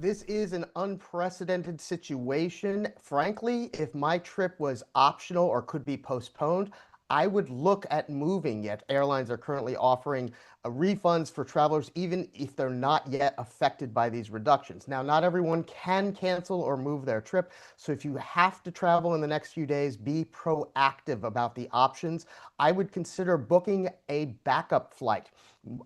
This is an unprecedented situation. Frankly, if my trip was optional or could be postponed, I would look at moving, yet airlines are currently offering refunds for travelers, even if they're not yet affected by these reductions. Now, not everyone can cancel or move their trip. So if you have to travel in the next few days, be proactive about the options. I would consider booking a backup flight.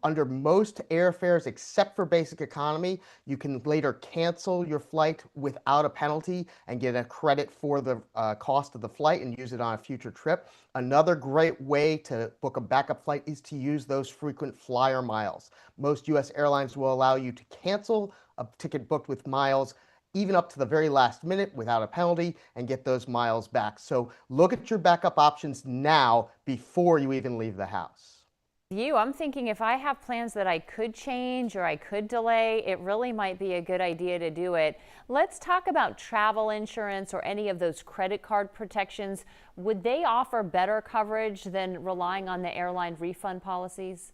Under most airfares, except for basic economy, you can later cancel your flight without a penalty and get a credit for the cost of the flight and use it on a future trip. Another great way to book a backup flight is to use those frequent flyer miles. Most U.S. airlines will allow you to cancel a ticket booked with miles even up to the very last minute without a penalty and get those miles back. So look at your backup options now before you even leave the house. I'm thinking if I have plans that I could change or I could delay, it really might be a good idea to do it. Let's talk about travel insurance or any of those credit card protections. Would they offer better coverage than relying on the airline refund policies?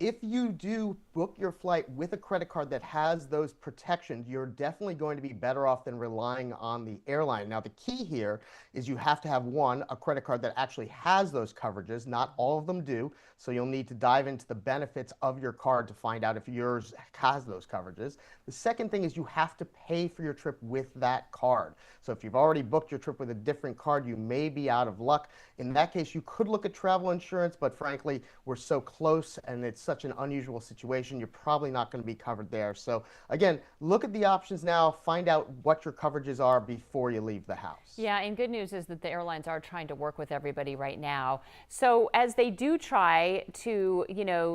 If you do book your flight with a credit card that has those protections, you're definitely going to be better off than relying on the airline. Now, the key here is you have to have a credit card that actually has those coverages. Not all of them do. So you'll need to dive into the benefits of your card to find out if yours has those coverages. The second thing is you have to pay for your trip with that card. So if you've already booked your trip with a different card, you may be out of luck. In that case, you could look at travel insurance, but frankly, we're so close and it's such an unusual situation, you're probably not going to be covered there. So again, look at the options now, find out what your coverages are before you leave the house. Yeah, and good news is that the airlines are trying to work with everybody right now. So as they do try to,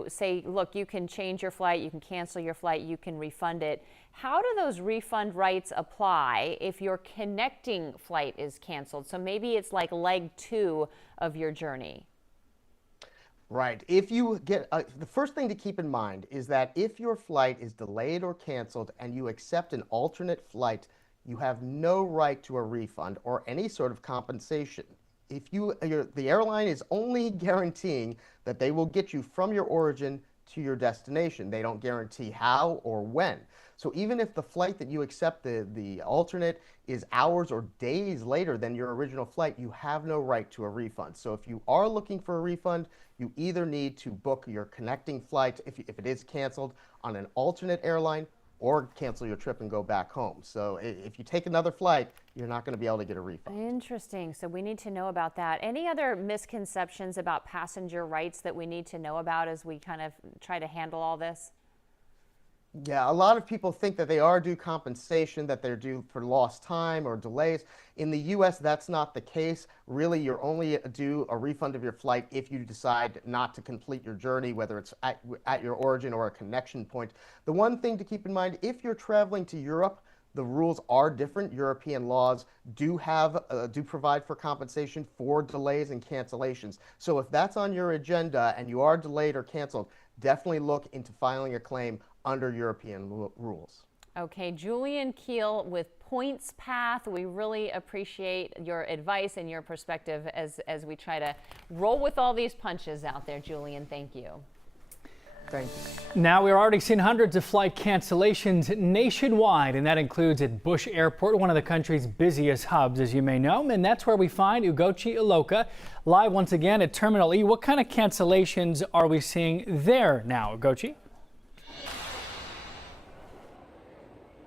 say, look, you can change your flight, you can cancel your flight, you can refund it. How do those refund rights apply if your connecting flight is canceled? So maybe it's like leg 2 of your journey. Right. If you get the first thing to keep in mind is that if your flight is delayed or canceled and you accept an alternate flight, you have no right to a refund or any sort of compensation. The airline is only guaranteeing that they will get you from your origin to your destination. They don't guarantee how or when. So even if the flight that you accept, the alternate, is hours or days later than your original flight, you have no right to a refund. So if you are looking for a refund, you either need to book your connecting flight, if it is canceled, on an alternate airline, or cancel your trip and go back home. So if you take another flight, you're not going to be able to get a refund. Interesting. So we need to know about that. Any other misconceptions about passenger rights that we need to know about as we kind of try to handle all this? Yeah, a lot of people think that they are due compensation, that they're due for lost time or delays. In the U.S., that's not the case. Really, you're only due a refund of your flight if you decide not to complete your journey, whether it's at your origin or a connection point. The one thing to keep in mind, if you're traveling to Europe, the rules are different. European laws do provide for compensation for delays and cancellations. So if that's on your agenda and you are delayed or canceled, definitely look into filing a claim under European rules. Okay, Julian Kheel with Points Path. We really appreciate your advice and your perspective as we try to roll with all these punches out there. Julian, thank you. Thank you. Now we're already seeing hundreds of flight cancellations nationwide, and that includes at Bush Airport, one of the country's busiest hubs, as you may know. And that's where we find Ugochi Iloka live once again at Terminal E. What kind of cancellations are we seeing there now, Ugochi?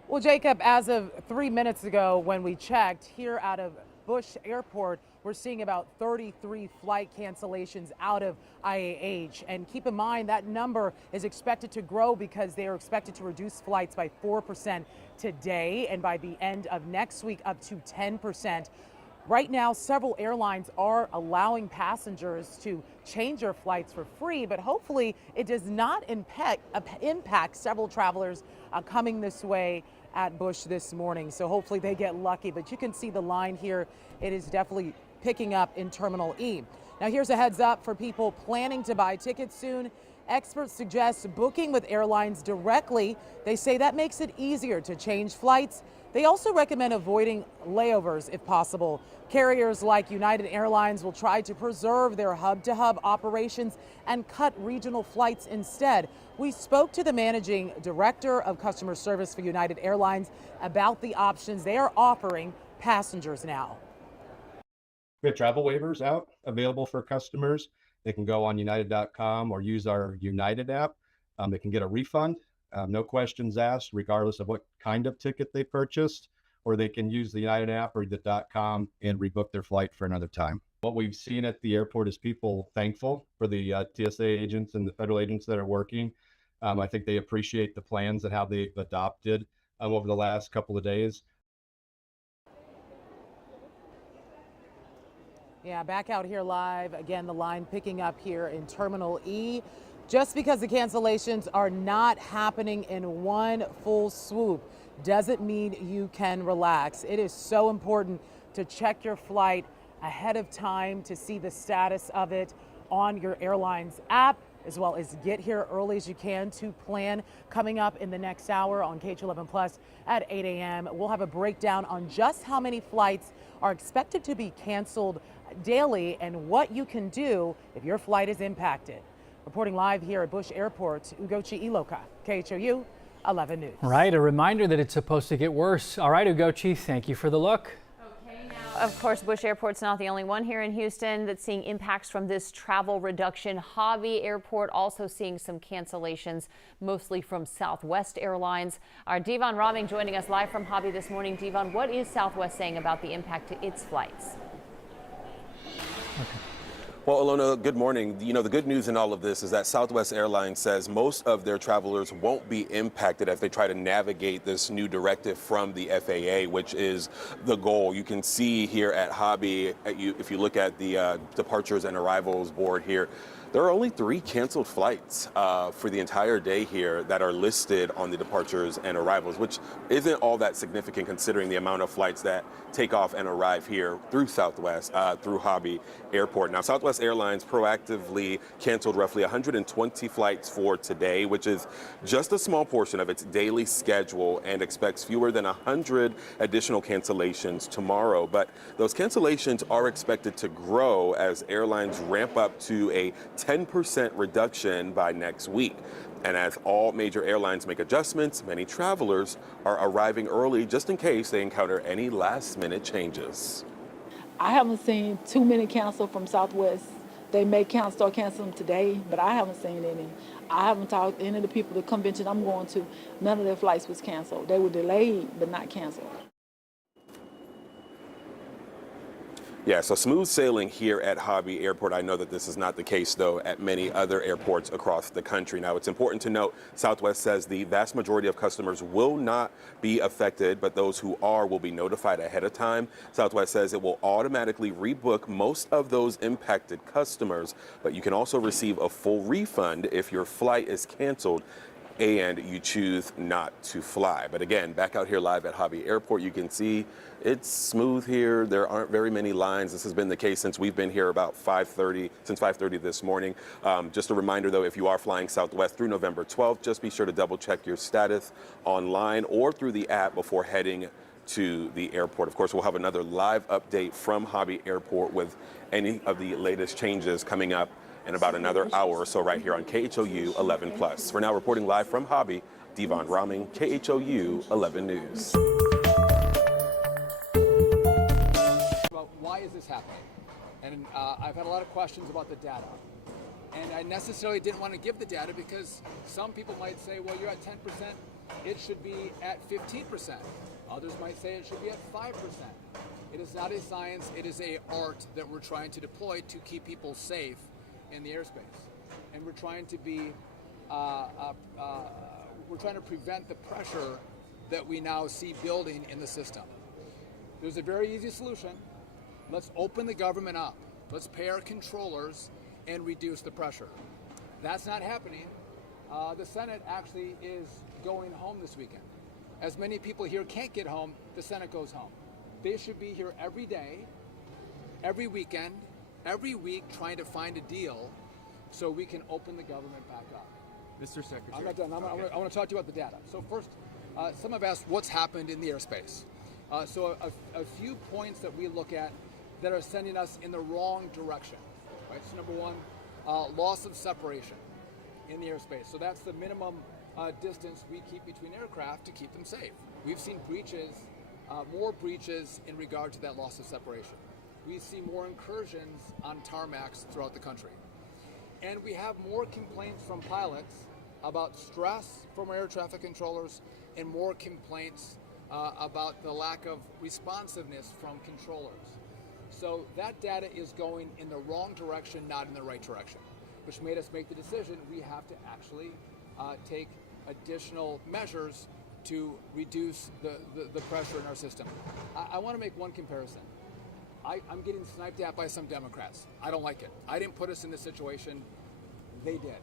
Well, Jacob, as of 3 minutes ago when we checked here out of Bush Airport, we're seeing about 33 flight cancellations out of IAH. And keep in mind that number is expected to grow because they are expected to reduce flights by 4% today and by the end of next week up to 10%. Right now, several airlines are allowing passengers to change their flights for free, but hopefully it does not impact several travelers coming this way at Bush this morning. So hopefully they get lucky, but you can see the line here. It is definitely picking up in Terminal E. Now here's a heads up for people planning to buy tickets soon. Experts suggest booking with airlines directly. They say that makes it easier to change flights. They also recommend avoiding layovers if possible. Carriers like United Airlines will try to preserve their hub-to-hub operations and cut regional flights instead. We spoke to the managing director of customer service for United Airlines about the options they are offering passengers now. We have travel waivers out available for customers. They can go on united.com or use our United app. They can get a refund, no questions asked, regardless of what kind of ticket they purchased, or they can use the United app or the .com and rebook their flight for another time. What we've seen at the airport is people thankful for the TSA agents and the federal agents that are working. I think they appreciate the plans and how they've adopted over the last couple of days. Yeah, back out here live. Again, the line picking up here in Terminal E. Just because the cancellations are not happening in one full swoop doesn't mean you can relax. It is so important to check your flight ahead of time to see the status of it on your airline's app, as well as get here early as you can to plan. Coming up in the next hour on KHOU 11 Plus at 8 a.m., we'll have a breakdown on just how many flights are expected to be canceled daily and what you can do if your flight is impacted. Reporting live here at Bush Airport, Ugochi Iloka, KHOU 11 News. Right, a reminder that it's supposed to get worse. All right, Ugochi, thank you for the look. Of course, Bush Airport's not the only one here in Houston that's seeing impacts from this travel reduction. Hobby Airport also seeing some cancellations, mostly from Southwest Airlines. Our Devon Raming joining us live from Hobby this morning. Devon, what is Southwest saying about the impact to its flights? Well, Alona, good morning. You know, the good news in all of this is that Southwest Airlines says most of their travelers won't be impacted as they try to navigate this new directive from the FAA, which is the goal. You can see here at Hobby, if you look at the departures and arrivals board here, there are only 3 canceled flights for the entire day here that are listed on the departures and arrivals, which isn't all that significant considering the amount of flights that take off and arrive here through Southwest, through Hobby Airport. Now, Southwest Airlines proactively canceled roughly 120 flights for today, which is just a small portion of its daily schedule, and expects fewer than 100 additional cancellations tomorrow. But those cancellations are expected to grow as airlines ramp up to a 10% reduction by next week. And as all major airlines make adjustments, many travelers are arriving early just in case they encounter any last-minute changes. I haven't seen too many cancel from Southwest. They may start canceling today, but I haven't seen any. I haven't talked to any of the people at the convention I'm going to. None of their flights was canceled. They were delayed, but not canceled. Yeah, so smooth sailing here at Hobby Airport. I know that this is not the case, though, at many other airports across the country. Now, it's important to note, Southwest says the vast majority of customers will not be affected, but those who are will be notified ahead of time. Southwest says it will automatically rebook most of those impacted customers, but you can also receive a full refund if your flight is canceled and you choose not to fly. But again, back out here live at Hobby Airport, you can see it's smooth here. There aren't very many lines. This has been the case since we've been here about 5:30, since 5:30 this morning. Just a reminder, though, if you are flying Southwest through November 12th, just be sure to double check your status online or through the app before heading to the airport. Of course, we'll have another live update from Hobby Airport with any of the latest changes coming up in about another hour or so right here on KHOU 11 Plus. For now, reporting live from Hobby, Devon Raming, KHOU 11 News. Well, why is this happening? And I've had a lot of questions about the data. And I necessarily didn't want to give the data because some people might say, well, you're at 10%, it should be at 15%. Others might say it should be at 5%. It is not a science, it is an art that we're trying to deploy to keep people safe in the airspace, and we're trying to be, we're trying to prevent the pressure that we now see building in the system. There's a very easy solution. Let's open the government up. Let's pay our controllers and reduce the pressure. That's not happening. The Senate actually is going home this weekend. As many people here can't get home, the Senate goes home. They should be here every day, every weekend, every week trying to find a deal so we can open the government back up. Mr. Secretary. I'm not done. I want to talk to you about the data. So first, some have asked what's happened in the airspace. So a few points that we look at that are sending us in the wrong direction. Right? So number one, loss of separation. in the airspace. So that's the minimum distance we keep between aircraft to keep them safe. We've seen breaches, more breaches in regard to that loss of separation. We see more incursions on tarmacs throughout the country. And we have more complaints from pilots about stress from our air traffic controllers and more complaints about the lack of responsiveness from controllers. So that data is going in the wrong direction, not in the right direction, which made us make the decision we have to actually take additional measures to reduce the pressure in our system. I want to make one comparison. I'm getting sniped at by some Democrats. I don't like it. I didn't put us in this situation. They did.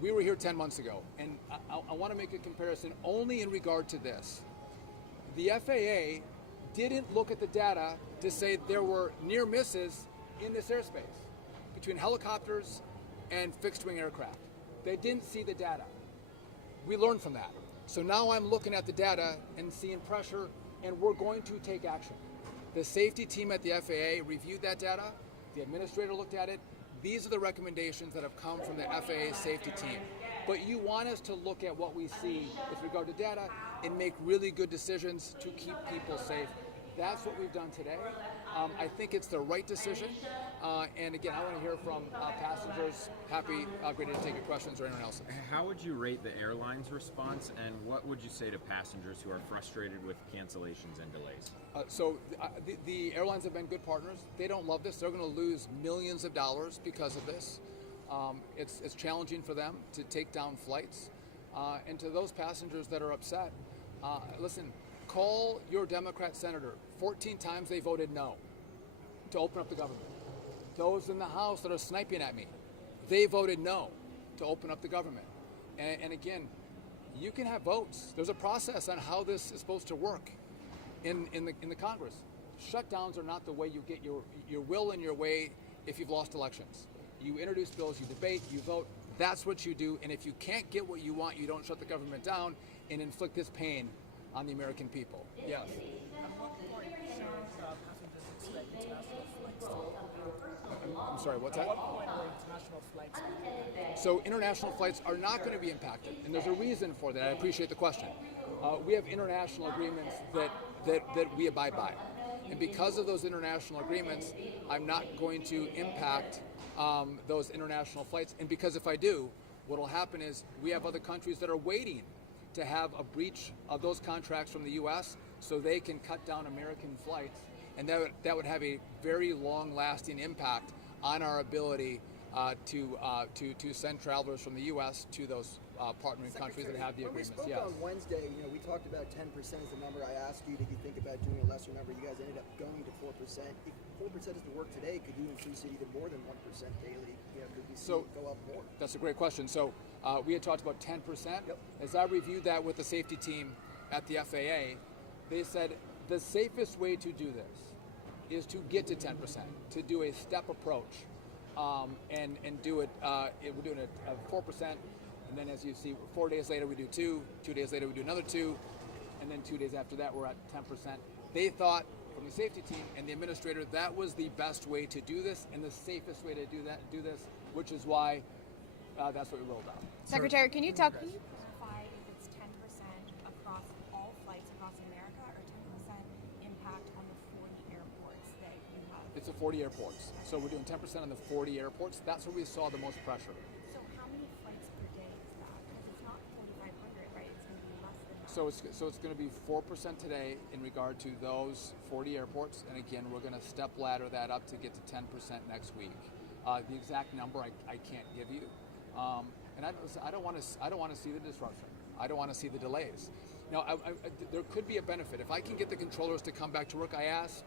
We were here 10 months ago, and I want to make a comparison only in regard to this. The FAA didn't look at the data to say there were near misses in this airspace between helicopters and fixed-wing aircraft. They didn't see the data. We learned from that. So now I'm looking at the data and seeing pressure, and we're going to take action. The safety team at the FAA reviewed that data. The administrator looked at it. These are the recommendations that have come from the FAA safety team. But you want us to look at what we see with regard to data and make really good decisions to keep people safe. That's what we've done today. I think it's the right decision. And again, I want to hear from passengers. Ready to take your questions or anyone else. How would you rate the airline's response, and what would you say to passengers who are frustrated with cancellations and delays? The airlines have been good partners. They don't love this. They're going to lose millions of dollars because of this. It's challenging for them to take down flights. And to those passengers that are upset, listen, call your Democrat senator. 14 times they voted no to open up the government. Those in the House that are sniping at me, they voted no to open up the government. And again, you can have votes. There's a process on how this is supposed to work in the Congress. Shutdowns are not the way you get your will in your way if you've lost elections. You introduce bills, you debate, you vote. That's what you do. And if you can't get what you want, you don't shut the government down and inflict this pain on the American people. Yes. I'm sorry, what's that? So international flights are not going to be impacted, and there's a reason for that. I appreciate the question. We have international agreements that we abide by. And because of those international agreements, I'm not going to impact those international flights. And because if I do, what will happen is we have other countries that are waiting to have a breach of those contracts from the U.S. so they can cut down American flights. And that would have a very long-lasting impact on our ability to send travelers from the U.S. to those partnering countries that have the agreements. When we spoke on Wednesday, we talked about 10% as the number. I asked you, did you think about doing a lesser number? You guys ended up going to 4%. If 4% is the work today, could you increase it even more than 1% daily? Could we see it go up more? That's a great question. So we had talked about 10%. Yep. As I reviewed that with the safety team at the FAA, they said the safest way to do this is to get to 10%, to do a step approach, and do it. We're doing it at 4%, and then as you see, 4 days later we do 2. 2 days later we do another 2, and then 2 days after that we're at 10%. They thought, from the safety team and the administrator, that was the best way to do this and the safest way to do this, which is why that's what we rolled out. Secretary, can you talk? Can you clarify if it's 10% across all flights across America or 10% impact on the 40 airports that you have? It's the 40 airports. So we're doing 10% on the 40 airports. That's where we saw the most pressure. So how many flights per day is that? Because it's not 4,500, right? It's going to be less than that. So it's going to be 4% today in regard to those 40 airports. And again, we're going to step ladder that up to get to 10% next week. The exact number I can't give you. And I don't want to see the disruption. I don't want to see the delays. Now, there could be a benefit. If I can get the controllers to come back to work, I asked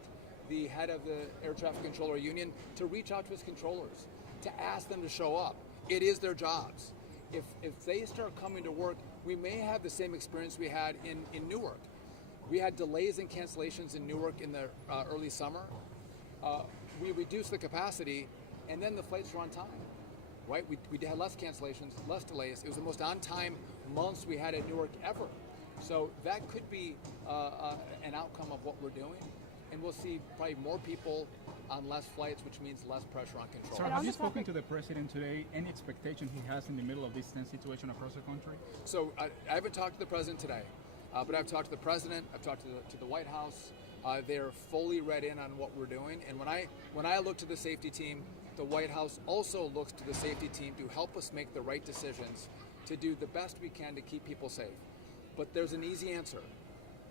the head of the Air Traffic Controller Union to reach out to his controllers, to ask them to show up. It is their jobs. If they start coming to work, we may have the same experience we had in Newark. We had delays and cancellations in Newark in the early summer. We reduced the capacity, and then the flights were on time. Right? We had less cancellations, less delays. It was the most on-time months we had at Newark ever. So that could be an outcome of what we're doing. and we'll see probably more people on less flights, which means less pressure on control. Sir, have you spoken to the president today? Any expectation he has in the middle of this tense situation across the country? So I haven't talked to the president today, but I've talked to the president. I've talked to the White House. They're fully read in on what we're doing. And when I look to the safety team, the White House also looks to the safety team to help us make the right decisions, to do the best we can to keep people safe. But there's an easy answer.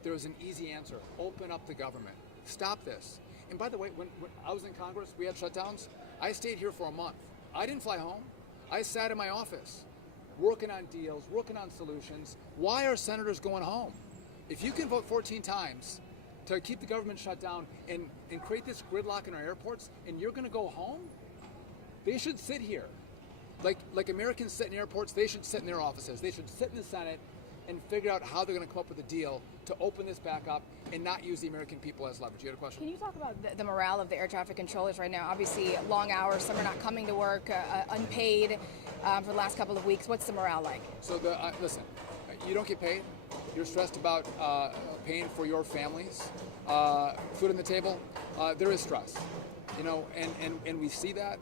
There's an easy answer. Open up the government. Stop this. And by the way, when I was in Congress, we had shutdowns. I stayed here for a month. I didn't fly home. I sat in my office, working on deals, working on solutions. Why are senators going home? If you can vote 14 times to keep the government shut down and create this gridlock in our airports, and you're going to go home, they should sit here. Like Americans sit in airports, they should sit in their offices. They should sit in the Senate and figure out how they're going to come up with a deal to open this back up and not use the American people as leverage. You had a question? Can you talk about the morale of the air traffic controllers right now? Obviously, long hours, some are not coming to work, unpaid for the last couple of weeks. What's the morale like? So listen, you don't get paid. You're stressed about paying for your families, food on the table. There is stress, and we see that.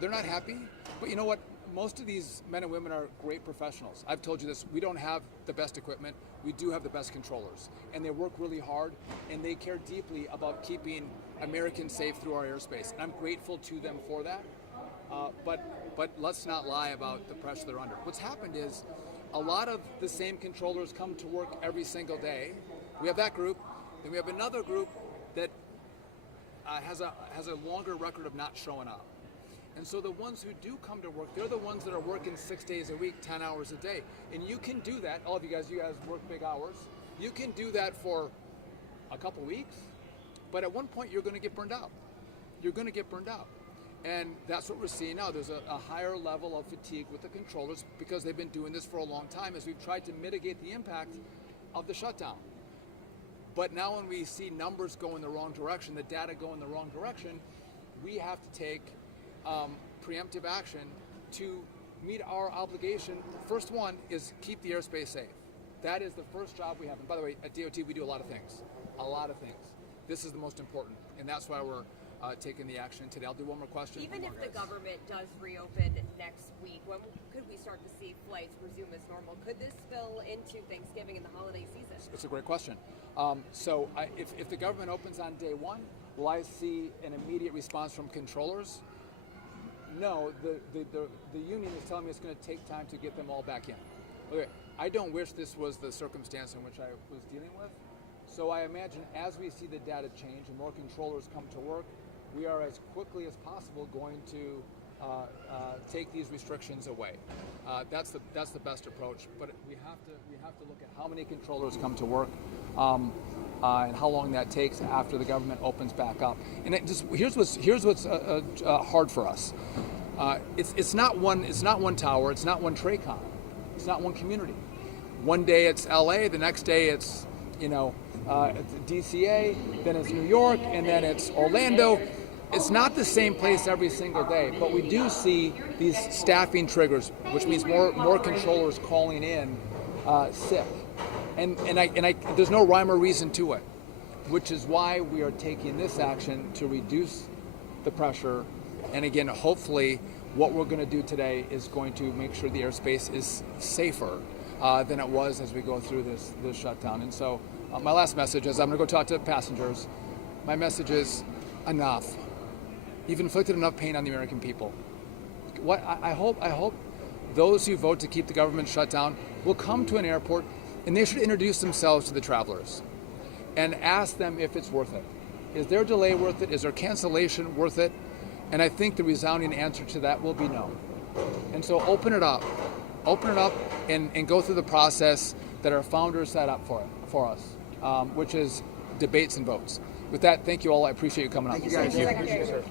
They're not happy, but you know what? Most of these men and women are great professionals. I've told you this, we don't have the best equipment, we do have the best controllers. And they work really hard, and they care deeply about keeping Americans safe through our airspace. And I'm grateful to them for that. But let's not lie about the pressure they're under. What's happened is a lot of the same controllers come to work every single day. We have that group, then we have another group that has a longer record of not showing up. And so the ones who do come to work, they're the ones that are working 6 days a week, 10 hours a day. And you can do that, all of you guys work big hours. You can do that for a couple weeks, but at one point you're going to get burned out. You're going to get burned out. And that's what we're seeing now. There's a higher level of fatigue with the controllers because they've been doing this for a long time as we've tried to mitigate the impact of the shutdown. But now when we see numbers go in the wrong direction, the data go in the wrong direction, we have to take preemptive action to meet our obligation. First one is keep the airspace safe. That is the first job we have. And by the way, at DOT, we do a lot of things. This is the most important, and that's why we're taking the action today. I'll do one more question. Even if the government does reopen next week, when could we start to see flights resume as normal? Could this spill into Thanksgiving and the holiday season? It's a great question. So if the government opens on day one, will I see an immediate response from controllers? No, the union is telling me it's going to take time to get them all back in. Okay, I don't wish this was the circumstance in which I was dealing with. So I imagine as we see the data change and more controllers come to work, we are as quickly as possible going to take these restrictions away. That's the best approach. But we have to look at how many controllers come to work and how long that takes after the government opens back up. And here's what's hard for us. It's not one tower. It's not one TRACON. It's not one community. One day it's LA. The next day it's DCA. Then it's New York, and then it's Orlando. It's not the same place every single day, but we do see these staffing triggers, which means more controllers calling in sick, and there's no rhyme or reason to it, which is why we are taking this action to reduce the pressure. And again, hopefully, what we're going to do today is going to make sure the airspace is safer than it was as we go through this shutdown. And so, my last message is I'm going to go talk to passengers. My message is enough. You've inflicted enough pain on the American people. What I hope those who vote to keep the government shut down will come to an airport and they should introduce themselves to the travelers and ask them if it's worth it. Is their delay worth it? Is their cancellation worth it? And I think the resounding answer to that will be no. And so open it up and go through the process that our founders set up for us, which is debates and votes. With that, thank you all. I appreciate you coming on. Thank you guys. Thank you.